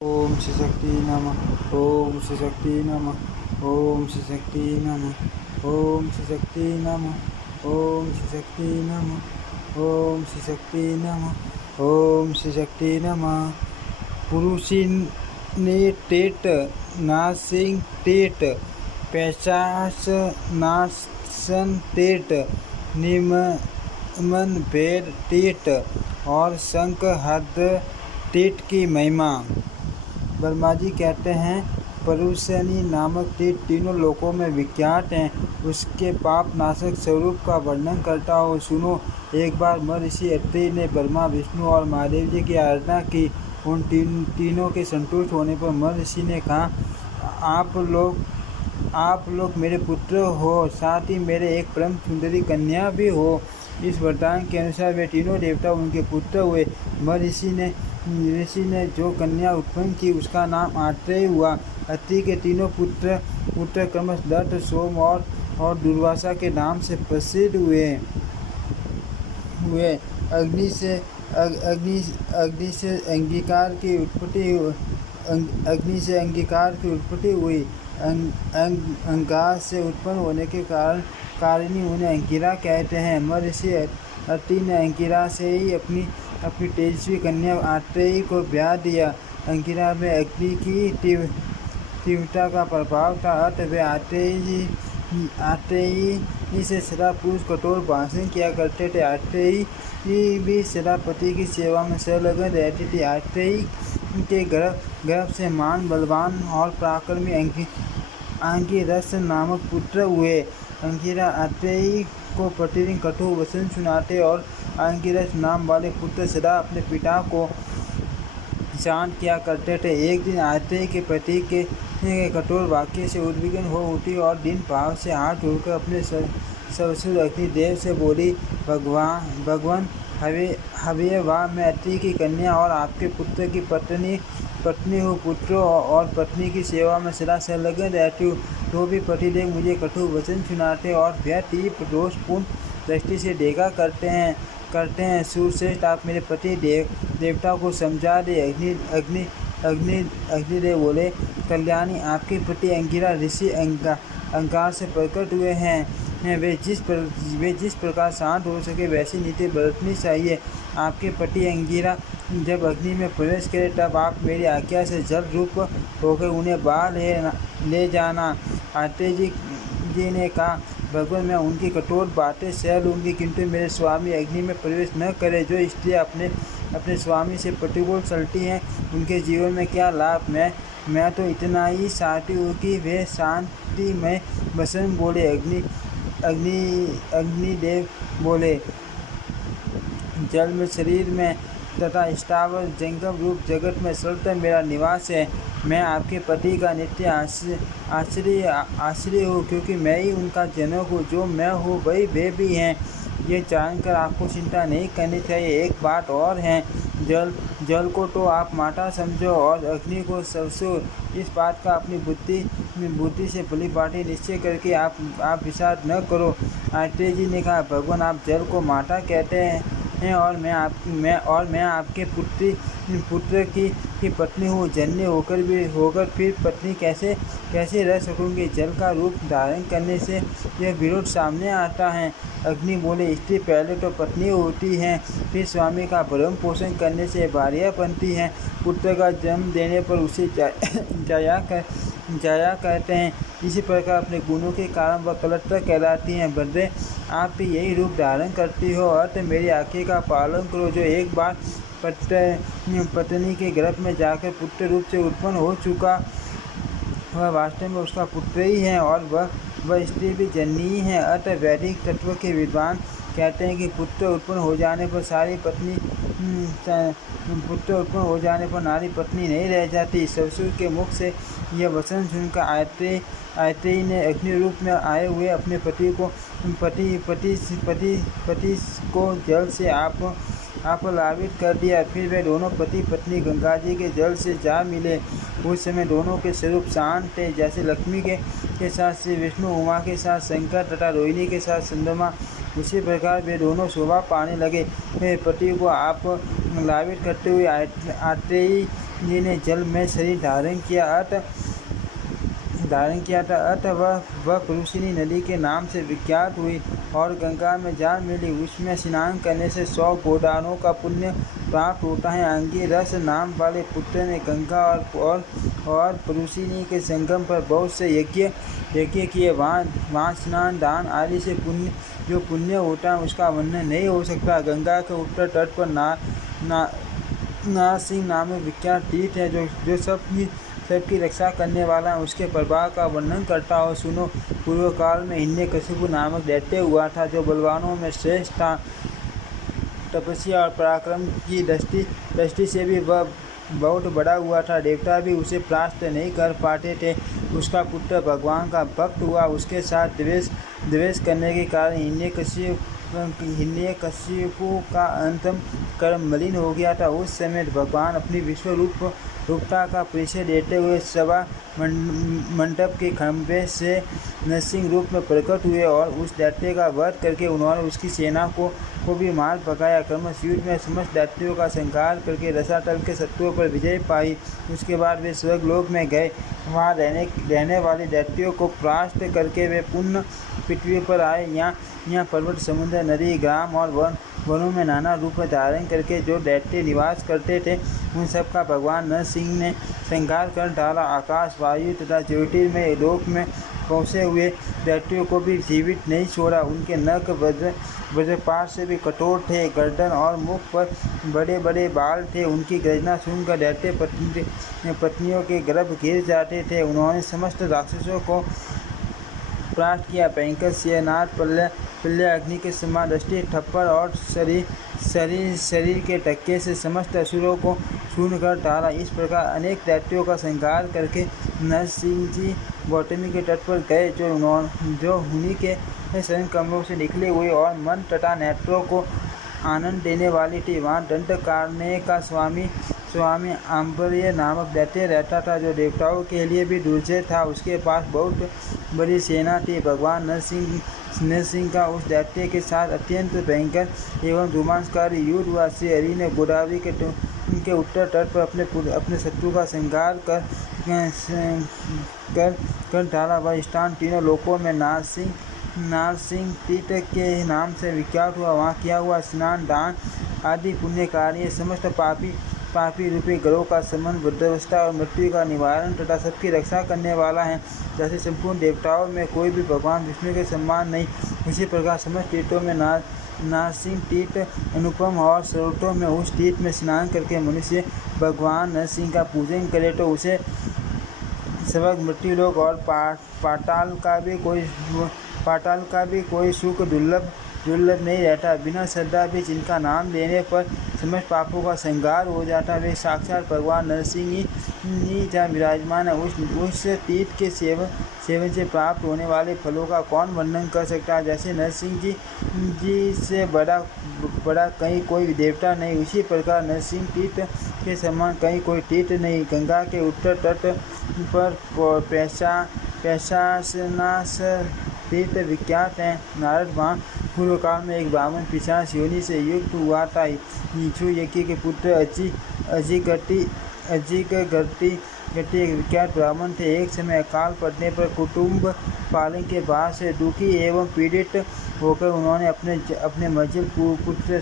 ओम श्री शक्ति नमः। ओम श्री शक्ति नमः। ओम श्री शक्ति नमः। ओम श्री शक्ति नमः। ओम श्री शक्ति नमः। ओम श्री शक्ति नमः। ओम श्री शक्ति नमः। पुरुषी ने टेट नासिंग टेट पैशाच नाशन टेट निमन भेद टेट और शंख हद टेट की महिमा। ब्रह्मा जी कहते हैं परुशनी नामक टेट तीनों लोकों में विख्यात हैं। उसके पाप नाशक स्वरूप का वर्णन करता हो सुनो। एक बार महर्षि अत्रि ने ब्रह्मा विष्णु और महादेव जी की आराधना की। उन तीनों के संतुष्ट होने पर महर्षि ने कहा, आप लोग मेरे पुत्र हो, साथ ही मेरे एक परम सुंदरी कन्या भी हो। इस वरदान के अनुसार वे तीनों देवता उनके पुत्र हुए। ऋषि ने जो कन्या उत्पन्न की उसका नाम आत्रेय हुआ। अत्रि के तीनों पुत्र क्रमश दत्त, सोम और दुर्वासा के नाम से प्रसिद्ध हुए। अग्नि से अंगिकार की उत्पत्ति हुई। अंगार से उत्पन्न होने के कारिणी उन्हें अंगिरा कहते हैं। महर्षि अत्रि ने अंगिरा से ही अपनी तेजस्वी कन्या आत्रेयी को ब्याह दिया। अंगिरा में अग्नि की तीव्रता का प्रभाव था, अतः वे आत्रेयी से सदा पुरुष कठोर भाषण किया करते थे। आत्रेयी भी सदा पति की सेवा में संलग्न रहती थी। आत्रेयी के गर्भ से मान बलवान और पराक्रमी अंगिरस नामक पुत्र हुए। अंगिरा आत्रेयी को प्रतिदिन कठोर वचन सुनाते और अंगिरस नाम वाले पुत्र सदा अपने पिता को शांत किया करते थे। एक दिन आत्रेयी के पति के कठोर वाक्य से उद्विग्न हो उठी और दीन भाव से हाथ जोड़कर अपने ससुर अग्निदेव से बोली, भगवान हव्यवा मैं अत्रि की कन्या और आपके पुत्र की पत्नी हूँ। पुत्रों और पत्नी की सेवा में सदा संलग्न रहती हूँ, तो भी पतिदेव मुझे कठोर वचन सुनाते और व्यर्थ तीव्र दोषपूर्ण दृष्टि से देखा करते हैं। सुश्रेष्ठ आप मेरे पति देवता को समझा दे। अग्निदेव बोले, कल्याणी आपके पति अंगिरा ऋषि अंगार से प्रकट हुए हैं। वे जिस प्रकार शांत हो सके वैसी नीति बरतनी चाहिए। आपके पति अंगिरा जब अग्नि में प्रवेश करे तब आप मेरी आज्ञा से जल रूप होकर उन्हें बाहर ले जाना। आत्रेय जी ने कहा, भगवान मैं उनकी कठोर बातें सह लूँगी, किंतु मेरे स्वामी अग्नि में प्रवेश न करें। जो स्त्रियाँ अपने स्वामी से प्रतिकूल चलती हैं उनके जीवन में क्या लाभ। मैं तो इतना ही चाहती हूँ कि वे शांति में वचन बोले। अग्निदेव बोले, जल में शरीर में तथा स्थावर जंगम रूप जगत में सर्वत्र मेरा निवास है। मैं आपके पति का नित्य आश्रय हूँ, क्योंकि मैं ही उनका जनक हूँ। जो मैं हूँ वही वे भी हैं। ये जानकर आपको चिंता नहीं करनी चाहिए। एक बात और है, जल को तो आप माता समझो और अग्नि को ससुर। इस बात का अपनी बुद्धि से भली भांति निश्चय करके आप विषाद न करो। आत्रेय जी ने कहा, भगवान आप जल को माता कहते हैं और मैं आपके पुत्र की पत्नी हूँ। जन्य होकर फिर पत्नी कैसे रह सकूँगी। जल का रूप धारण करने से यह विरोध सामने आता है। अग्नि बोले, स्त्री पहले तो पत्नी होती है, फिर स्वामी का भरण पोषण करने से भार्या बनती है। पुत्र का जन्म देने पर उसे जाया कहते हैं। इसी प्रकार अपने गुणों के कारण वह कलत्र कहलाती हैं। बद्रे आप भी यही रूप धारण करती हो, अतः मेरी आज्ञा का पालन करो। जो एक बार पत्नी के गर्भ में जाकर पुत्र रूप से उत्पन्न हो चुका, वह वास्तव में उसका पुत्र ही है और वह स्त्री भी जननी है। अतः वैदिक तत्व के विद्वान कहते हैं कि पुत्र उत्पन्न हो जाने पर नारी पत्नी नहीं रह जाती। ससुर के मुख से यह वचन सुनकर आत्रेयी ने अग्नि रूप में आए हुए अपने पति को जल से आप लावित कर दिया। फिर वे दोनों पति पत्नी गंगा जी के जल से जा मिले। उस समय दोनों के स्वरूप शांत थे, जैसे लक्ष्मी के साथ श्री विष्णु, उमा के साथ शंकर तथा रोहिणी के साथ चंद्रमा। उसी प्रकार वे दोनों शोभा पाने लगे। मेरे पति को आप लावित करते हुए आत्रेयी जी ने जल में शरीर धारण किया था, अतः वह पुरुषिनी नदी के नाम से विख्यात हुई और गंगा में जा मिली। उसमें स्नान करने से 100 गोदानों का पुण्य प्राप्त होता है। अंगिरस नाम वाले पुत्र ने गंगा और पुरुषिनी के संगम पर बहुत से यज्ञ किए। वहाँ स्नान दान आदि से जो पुण्य होता है उसका वर्णन नहीं हो सकता। गंगा के उत्तर तट पर नारसिंह नामक विख्यात तीर्थ है जो सबकी रक्षा करने वाला है। उसके प्रभाव का वर्णन करता हो सुनो। पूर्व काल में हिरण्यकशिपु नामक दैत्य हुआ था जो बलवानों में श्रेष्ठ था। तपस्या और पराक्रम की दृष्टि से भी वह बहुत बड़ा हुआ था। देवता भी उसे परास्त नहीं कर पाते थे। उसका पुत्र भगवान का भक्त हुआ। उसके साथ द्वेष करने के कारण हिरण्यकशिपु का अंतम कर्म मलिन हो गया था। उस समय भगवान अपनी विश्वरूपता का परिचय देते हुए सभा मंडप के खंभे से नरसिंह रूप में प्रकट हुए और उस दैत्य का वध करके उन्होंने उसकी सेना को भी मार भगाया। क्रमश युद्ध में समस्त दैत्यों का संहार करके रसातल के शत्रुओं पर विजय पाई। उसके बाद वे स्वर्गलोक में गए। वहाँ रहने वाले दैत्यों को परास्त करके वे पुनः पृथ्वी पर आए। यहाँ पर्वत, समुद्र, नदी, ग्राम और वनों में नाना रूप धारण करके जो दैत्य निवास करते थे उन सब का भगवान नरसिंह ने संहार कर डाला। आकाश, वायु तथा ज्योतिर्मय लोक में पहुँचे हुए दैत्यों को भी जीवित नहीं छोड़ा। उनके नख वज्रपात से भी कठोर थे। गर्दन और मुख पर बड़े बड़े बाल थे। उनकी गर्जना सुनकर दैत्य पत्नियों के गर्भ गिर जाते थे। उन्होंने समस्त राक्षसों को परास्त किया। भयंकर सिंहनाद, प्रलय अग्नि के समान दृष्टि, थप्पड़ और शरीर के धक्के से समस्त असुरों को शून्य कर डाला। इस प्रकार अनेक दैत्यों का संहार करके नरसिंह जी गौतमी के तट पर गए जो उन्हीं के शरण कमलों से निकले हुए और मन तथा नेत्रों को आनंद देने वाली थी। वहाँ दंडकारण्य का स्वामी आम्बर्य नामक दैत्य रहता था जो देवताओं के लिए भी दुर्जय था। उसके पास बहुत बड़ी सेना थी। भगवान नरसिंह का उस दैत्य के साथ अत्यंत भयंकर एवं रोमांचकारी युद्ध हुआ। श्री हरि ने गोदावरी के उत्तर तट पर अपने शत्रु का संहार कर डाला। वह स्थान तीनों लोकों में नारसिंह तीर्थ के नाम से विख्यात हुआ। वहाँ किया हुआ स्नान दान आदि पुण्य कार्य समस्त पापी रूपी ग्रहों का समन, वृद्धावस्था और मृत्यु का निवारण तथा सबकी रक्षा करने वाला है। जैसे संपूर्ण देवताओं में कोई भी भगवान विष्णु के समान नहीं, उसी प्रकार समस्त तीर्थों में नारसिंह तीर्थ अनुपम और सर्वोत्तम में। उस तीर्थ में स्नान करके मनुष्य भगवान नरसिंह का पूजन करे तो उसे स्वर्ग, मृत्युलोक और पाताल का भी कोई सुख दुर्लभ नहीं रहता। बिना श्रद्धा भी जिनका नाम लेने पर समस्त पापों का संहार हो जाता। वे साक्षात भगवान नरसिंह ही जहाँ विराजमान है। उस तीर्थ के सेवन से प्राप्त होने वाले फलों का कौन वर्णन कर सकता है। जैसे नरसिंह जी से बड़ा कहीं कोई देवता नहीं, उसी प्रकार नरसिंह तीर्थ के समान कहीं कोई तीर्थ नहीं। गंगा के उत्तर तट पर पैशासनास तीर्थ विख्यात हैं। नारद वहाँ पूर्व काल में एक ब्राह्मण पिशाच योनि से युक्त हुआ था। इक्षु यज्ञ के पुत्र अजिगर्ती एक विख्यात ब्राह्मण थे। एक समय अकाल पड़ने पर कुटुंब पालन के बाद से दुखी एवं पीड़ित होकर उन्होंने अपने मंजिल पुत्र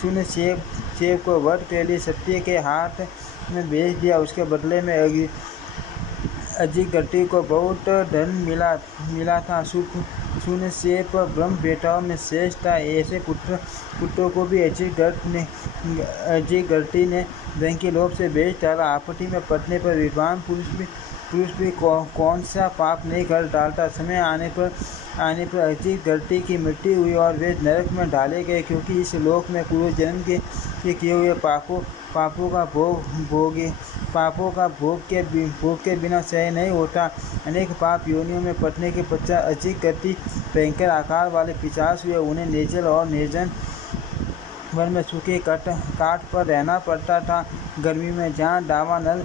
शून्यसेन को वध के लिए सत्य के हाथ में भेज दिया। उसके बदले में अजिगर्ती को बहुत धन मिला था। शून्यसेन ब्रह्म बेटाओं में श्रेष्ठ था। ऐसे पुत्रों को भी अजिगर्ती ने धन के लोभ से बेच डाला। आपत्ति में पड़ने पर विद्वान पुरुष भी कौन सा पाप नहीं कर डालता। समय आने पर अजिगर्ती की मृत्यु हुई और वे नरक में डाले गए, क्योंकि इस लोक में पूर्व जन्म के किए हुए पापों का भोग के बिना सह नहीं होता। अनेक पाप योनियों में पड़ने के पश्चात अजिगर्ती भयंकर आकार वाले पिशाच हुए। उन्हें निर्जल और निर्जन वन में सूखे काठ पर रहना पड़ता था। गर्मी में जहाँ दावानल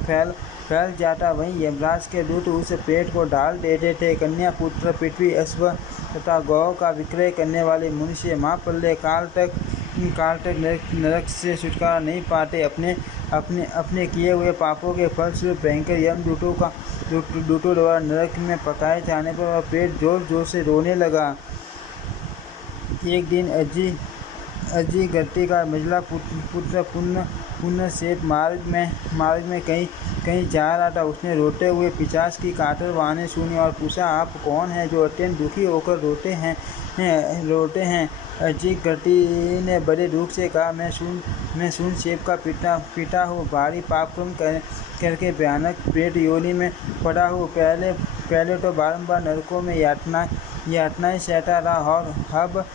फैल जाता वहीं यमराज के दूत उस पेट को डाल देते थे। कन्या, पुत्र, पृथ्वी, अश्व तथा गौ का विक्रय करने वाले मनुष्य महाप्रलय काल तक नरक से छुटकारा नहीं पाते। अपने अपने अपने किए हुए पापों के फलस्वरूप भयंकर दूतों द्वारा नरक में पकाए जाने पर वह प्रेत जोर जोर से रोने लगा। एक दिन अजी गट्टी का मझला पुत्र पुण्य सेठ मार्ग में कहीं जा रहा था। उसने रोते हुए पिशाच की कातर वाणी सुनी और पूछा, आप कौन हैं जो अत्यंत दुखी होकर रोते हैं? अजी गट्टी ने बड़े दुख से कहा, मैं सुन सेठ का पिता हूँ। भारी पापकर्म करके भयानक प्रेत योनि में पड़ा हूँ। पहले तो बारंबार नरकों में यातनाएं सहता रहा और अब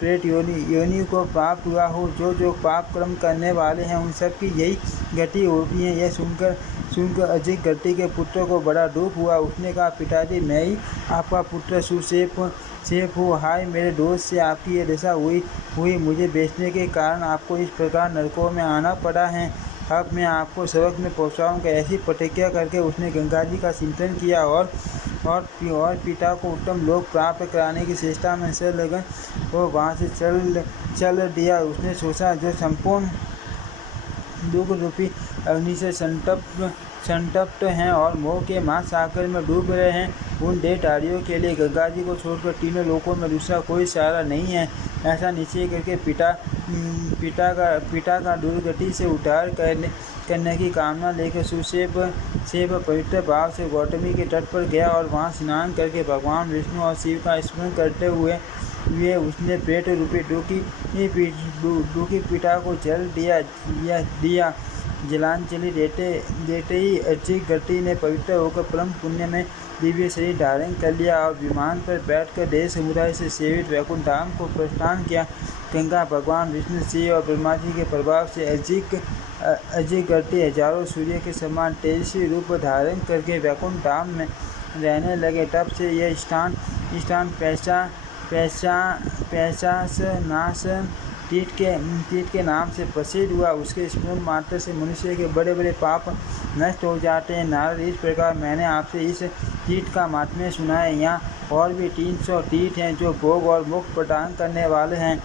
प्रेत योनि को प्राप्त हुआ हूँ। जो पाप कर्म करने वाले हैं उन सब की यही गति होती है। यह सुनकर अजी गट्टी के पुत्र को बड़ा दुख हुआ। उसने कहा, पिताजी, मैं ही आपका पुत्र सुसेप हूँ। हाय, मेरे दोस्त से आपकी ये दशा हुई। मुझे बेचने के कारण आपको इस प्रकार नरकों में आना पड़ा है। अब मैं आपको स्वर्ग में पहुँचाऊँगा। ऐसी प्रतिज्ञा करके उसने गंगा जी का चिंतन किया और पिता को उत्तम लोक प्राप्त कराने की चेष्टा में संलग्न वो वहाँ से चल दिया। उसने सोचा, जो संपूर्ण दुख रूपी अग्नि से संतप्त हैं और मोह के महासागर में डूब रहे हैं, उन देहधारियों के लिए गंगा जी को छोड़कर तीनों लोकों में दूसरा कोई सहारा नहीं है। ऐसा निश्चय करके पिता का दुर्गति से उद्धार करने की कामना लेकर सुसेप पवित्र भाव से गौतमी के तट पर गया और वहां स्नान करके भगवान विष्णु और शिव का स्मरण करते हुए उसने प्रेत रूपी दुखी पिता को जल दिया। जलांजलि देते ही अजी गट्टी ने पवित्र होकर परम पुण्य में दिव्य शरीर धारण कर लिया और विमान पर बैठकर देश समुदाय से सेवित वैकुंठ धाम को प्रस्थान किया। गंगा, भगवान विष्णु, शिव और ब्रह्मा जी के प्रभाव से अजी गट्टी हजारों सूर्य के समान तेजस्वी रूप धारण करके वैकुंठ धाम में रहने लगे। तब से यह स्थान पैशानाश तीर्थ के नाम से प्रसिद्ध हुआ। उसके स्मरण मात्र से मनुष्य के बड़े बड़े पाप नष्ट हो जाते हैं। नारद, इस प्रकार मैंने आपसे इस तीर्थ का महात्म्य सुना है। यहाँ और भी 300 तीर्थ हैं जो भोग और मोक्ष प्रदान करने वाले हैं।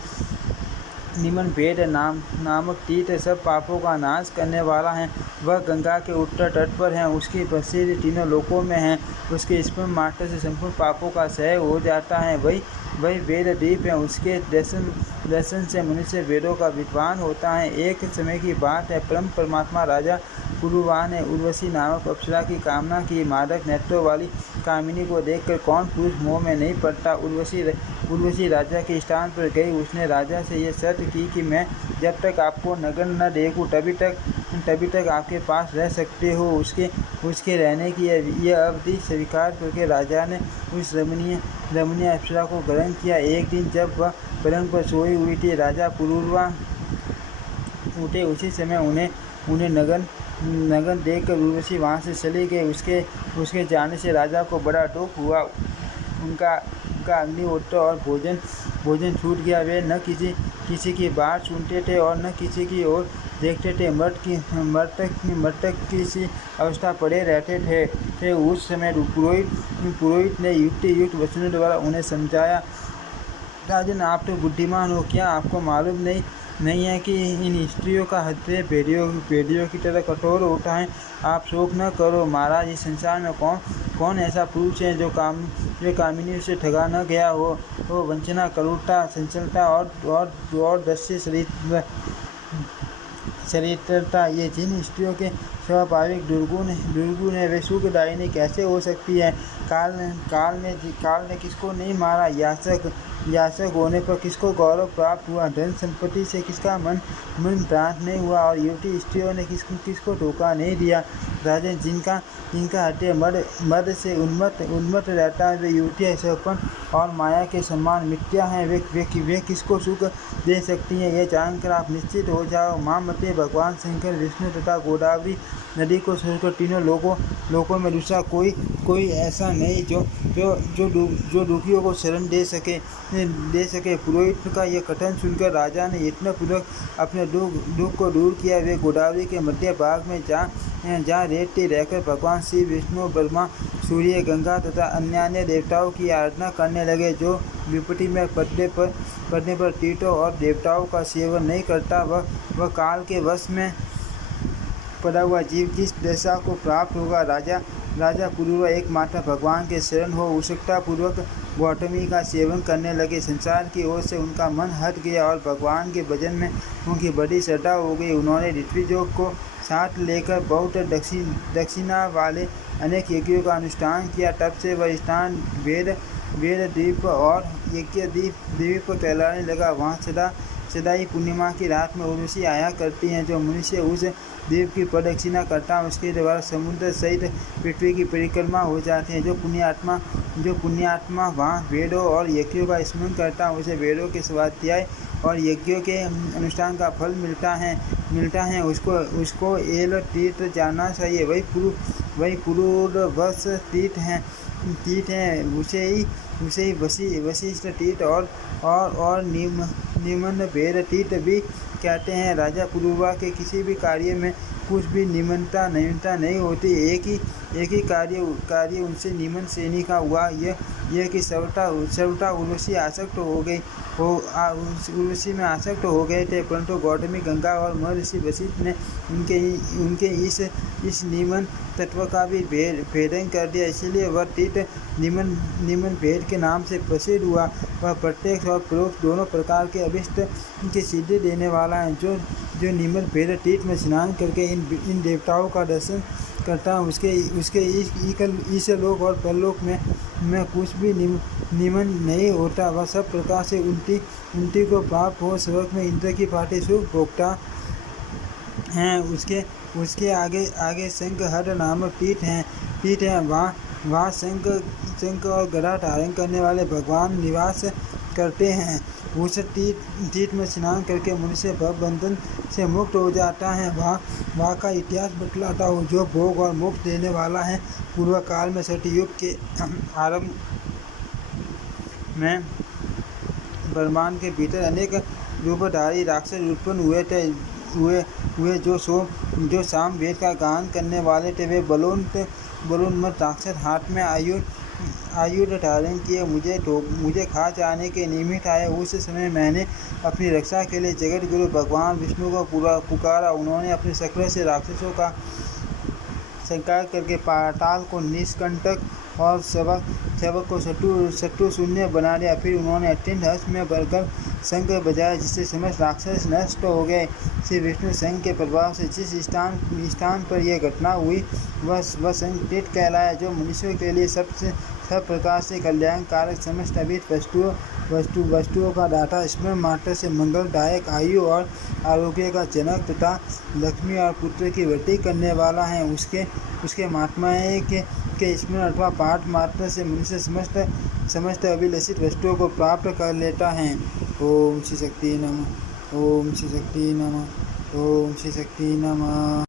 निमन भेद नामक तीर्थ सब पापों का नाश करने वाला है। वह गंगा के उत्तर तट पर है। उसकी प्रसिद्धि तीनों लोकों में है। उसके स्मरण मात्र से संपूर्ण पापों का क्षय हो जाता है। वही वेद द्वीप है। उसके दर्शन से मनुष्य वेदों का विद्वान होता है। एक समय की बात है, परमात्मा राजा पुरुवान ने उर्वशी नामक अप्सरा की कामना की। मादक नेत्रों वाली कामिनी को देखकर कौन पुरुष मोह में नहीं पड़ता। उर्वशी राजा के स्थान पर गई। उसने राजा से यह शर्त की कि मैं जब तक आपको नगर न देखूं तभी तक आपके पास रह सकते हो। उसके रहने की यह अवधि स्वीकार करके राजा ने उस रमणीय अप्सरा को ग्रहण किया। एक दिन जब वह पलंग पर सोई हुई थी, राजा पुरुरवा उठे। उसी समय उन्हें नगन देखकर उर्वशी वहाँ से चली गई। उसके जाने से राजा को बड़ा दुख हुआ। उनका अग्निहोत्र और भोजन छूट गया। वे न किसी की बात सुनते थे और न किसी की ओर देखते थे। मृतक की सी अवस्था पड़े रहते थे। उस समय पुरोहित ने युक्त वचनों द्वारा उन्हें समझाया, राजन, आप तो बुद्धिमान हो। क्या आपको मालूम नहीं है कि इन स्त्रियों का हृदय भेड़ियों की तरह कठोर होता है। आप शोक न करो महाराज। इस संसार में कौन ऐसा पुरुष है जो कामिनी से ठगा न गया हो। वंचना, करूरता, चंचलता और दस्य चरित्रता, ये जिन स्त्रियों के स्वाभाविक दुर्गुण है, वे सुखदायिनी कैसे हो सकती है। काल ने किसको नहीं मारा। याचक होने पर किसको गौरव प्राप्त हुआ। धन संपत्ति से किसका मन भ्रांत नहीं हुआ और युवती स्त्रियों ने किसको धोखा नहीं दिया। राजन, जिनका हृदय मद से उन्मत्त रहता है, वे युवतियाँ सपन और माया के समान मिथ्या हैं। वे किसको सुख दे सकती हैं, यह जानकर आप निश्चित हो जाओ। माँ मते, भगवान शंकर, विष्णु तथा गोदावरी नदी को छोड़कर तीनों लोकों में दूसरा कोई ऐसा नहीं जो दुखियों को शरण दे सके। पुरोहित का यह कथन सुनकर राजा ने यत्नपूर्वक अपने दुख को दूर किया। वे गोदावरी के मध्य भाग में जहाँ रेतते रहकर भगवान शिव, विष्णु, ब्रह्मा, सूर्य, गंगा तथा अन्य देवताओं की आराधना करने लगे। जो विपत्ति में पड़ने पर तीर्थों और देवताओं का सेवन नहीं करता, वह काल के वश में पड़ा हुआ जीव किस दशा को प्राप्त होगा। राजा पुरुरवा एकमात्र भगवान के शरण हो उत्सुकतापूर्वक गौतमी का सेवन करने लगे। संसार की ओर से उनका मन हट गया और भगवान के भजन में उनकी बड़ी श्रद्धा हो गई। उन्होंने ऋत्विजों को साथ लेकर बहुत दक्षिणा वाले अनेक यज्ञों का अनुष्ठान किया। तब से वह स्थान वेद द्वीप और यज्ञ द्वीप कहलाने लगा। वहाँ सदा ही पूर्णिमा की रात में उर्वशी आया करती हैं। जो मनुष्य उस द्वीप की प्रदक्षिणा करता है उसके द्वारा समुद्र सहित पृथ्वी की परिक्रमा हो जाती है। जो पुण्यात्मा वहाँ वेदों और यज्ञों का स्मरण करता है उसे वेदों के स्वाध्याय और यज्ञों के अनुष्ठान का फल मिलता है। उसको एल तीर्थ जाना चाहिए। वही पुरुरवस तीर्थ हैं। उसे ही वशिष्ठ तीर्थ और निम्न भेद तीर्थ भी कहते हैं। राजा पुरुरवा के किसी भी कार्य में कुछ भी निम्नता नहीं होती। एक ही कार्य उनसे निम्न श्रेणी का हुआ, यह कि सर्वथा उर्वशी में आसक्त हो गए थे। परंतु गौतमी, गंगा और महर्षि वशिष्ठ ने उनके इस निम्न तत्व का भी भेदन कर दिया। इसलिए वह तीर्थ निम्न भेद के नाम से प्रसिद्ध हुआ। वह प्रत्यक्ष और परोक्ष दोनों प्रकार के अभिष्ट की सिद्धि देने वाला है। जो निम्न भेद तीर्थ में स्नान करके इन देवताओं का दर्शन करता है उसके इस लोक और परलोक में कुछ भी निम्न नहीं होता। वह सब प्रकार से उन्नति को प्राप्त हो स्वर्ग में इंद्र की भांति सुख भोगता हैं। उसके आगे शंखहर नामक तीर्थ है। वहाँ शंख और गदा धारण करने वाले भगवान निवास करते हैं। उस तीर्थ में स्नान करके मनुष्य भवबंधन से मुक्त हो जाता है। वहाँ का इतिहास बतलाता हूँ जो भोग और मोक्ष देने वाला है। पूर्व काल में सतयुग के आरंभ में ब्रह्मांड के भीतर अनेक रूपधारी राक्षस उत्पन्न हुए जो साम वेद का गान करने वाले थे। वे बलोन्मत्त राक्षस हाथ में आयुध धारण किए मुझे खा जाने के निमित्त आए। उस समय मैंने अपनी रक्षा के लिए जगत गुरु भगवान विष्णु को पुकारा। उन्होंने अपने शक्ल से राक्षसों का संहार करके पाताल को निष्कंटक और सबक को शत्रु शून्य बना दिया। फिर उन्होंने अत्यंत हर्ष में भरकर शंख बजाया जिससे समस्त राक्षस नष्ट हो गए। श्री विष्णु शंख के प्रभाव से जिस स्थान पर यह घटना हुई वह शंख तीर्थ कहलाया जो मनुष्यों के लिए सब प्रकार से कल्याणकारक समस्त अभिष्ट वस्तुओं का दाता, स्मरण मात्र से मंगलदायक, आयु और आरोग्य का जनक तथा लक्ष्मी और पुत्र की वृद्धि करने वाला है। उसके महात्मा है के स्मरण अथवा पाठ मात्र से मनुष्य समस्त अभिलषित वस्तुओं को प्राप्त कर लेता है। ओम श्री शक्ति नमः। ओम श्री शक्ति नमः। ओम श्री शक्ति नमः।